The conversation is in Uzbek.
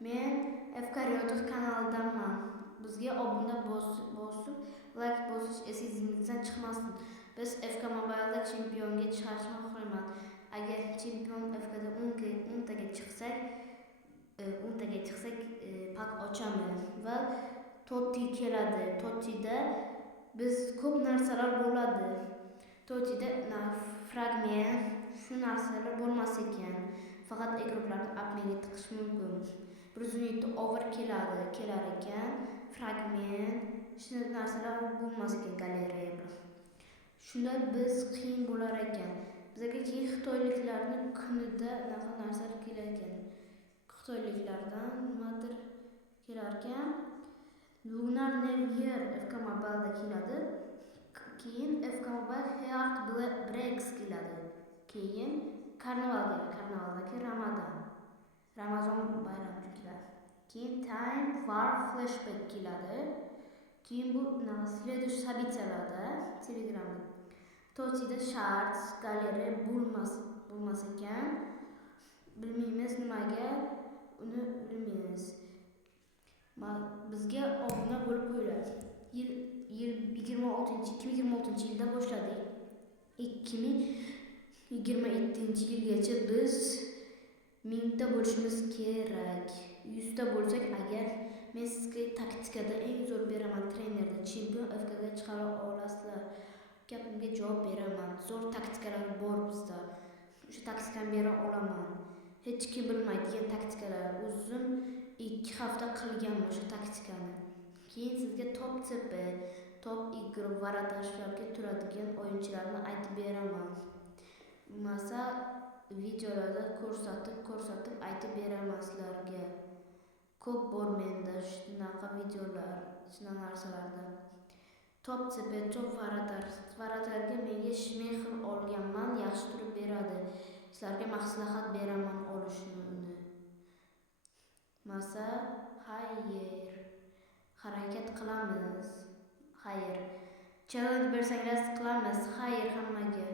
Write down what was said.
Men FK kanalidanman. Bizga obuna bosib, like bosish esingizdan chiqmasin. Biz FK Mobile'da chempionga chiqarishni xohlayman. Agar chempion FKda 10 taga chiqsak, pak ochamiz va Totti keladi. Tottida biz ko'p narsalar bo'ladi. Tottida fragment shu narsalar bo'lmas ekan. Faqat ekranlarni apnega tiqish mumkin. 100 over kelar ekan. Fragment shu narsalar bo'lmas ekan galereyada. Shunda biz qiyin bo'lar ekan. Bizga keyin xitoyliklarning kunida narsalar kelar ekan. Xitoyliklardan nimadir kelar ekan. Lunar New Year FK Mobile'da keladi. Keyin FK Mobile Heart Breaks keladi. Keyin karnavaldagi Ramazon bayrami keladi. Keyin Time War Flashback keladi. Keyin bu следующий событияlarda Telegramda Tottida Shards Gallery bo'lmas ekan. Bilmaymiz nimaga, uni bilmaymiz. Bizga obuna bo'lib qo'yiladi. Yil 2026-yilda boshladik. 2027-yilgacha biz 1000 ta bo'lishimiz kerak. 100 ta bo'lsak agar men sizga taktikada eng zo'r beraman, trenerda chempion FKga chiqara olasizlar. Gapimga javob beraman. Zo'r taktikalar bor bizda. O'sha taktikani bera olaman. Hech kim bilmaydigan taktikalar. O'zim 2 hafta qilganman o'sha taktikani. Keyin sizga top igro varatashlarga turadigan o'yinchilarni aytib beraman. Bo'lmasa videolarda ko'rsatib aytib beraman sizlarga. Ko'p bor menda shunaqa videolar, shunaqa narsalarda. Top varatarga menga mehr olganman, yaxshi turib beradi. Sizlarga maslahat beraman olishni uni. Masa harakat qilamiz. Challenge bersangiz qilamiz. Hammaga.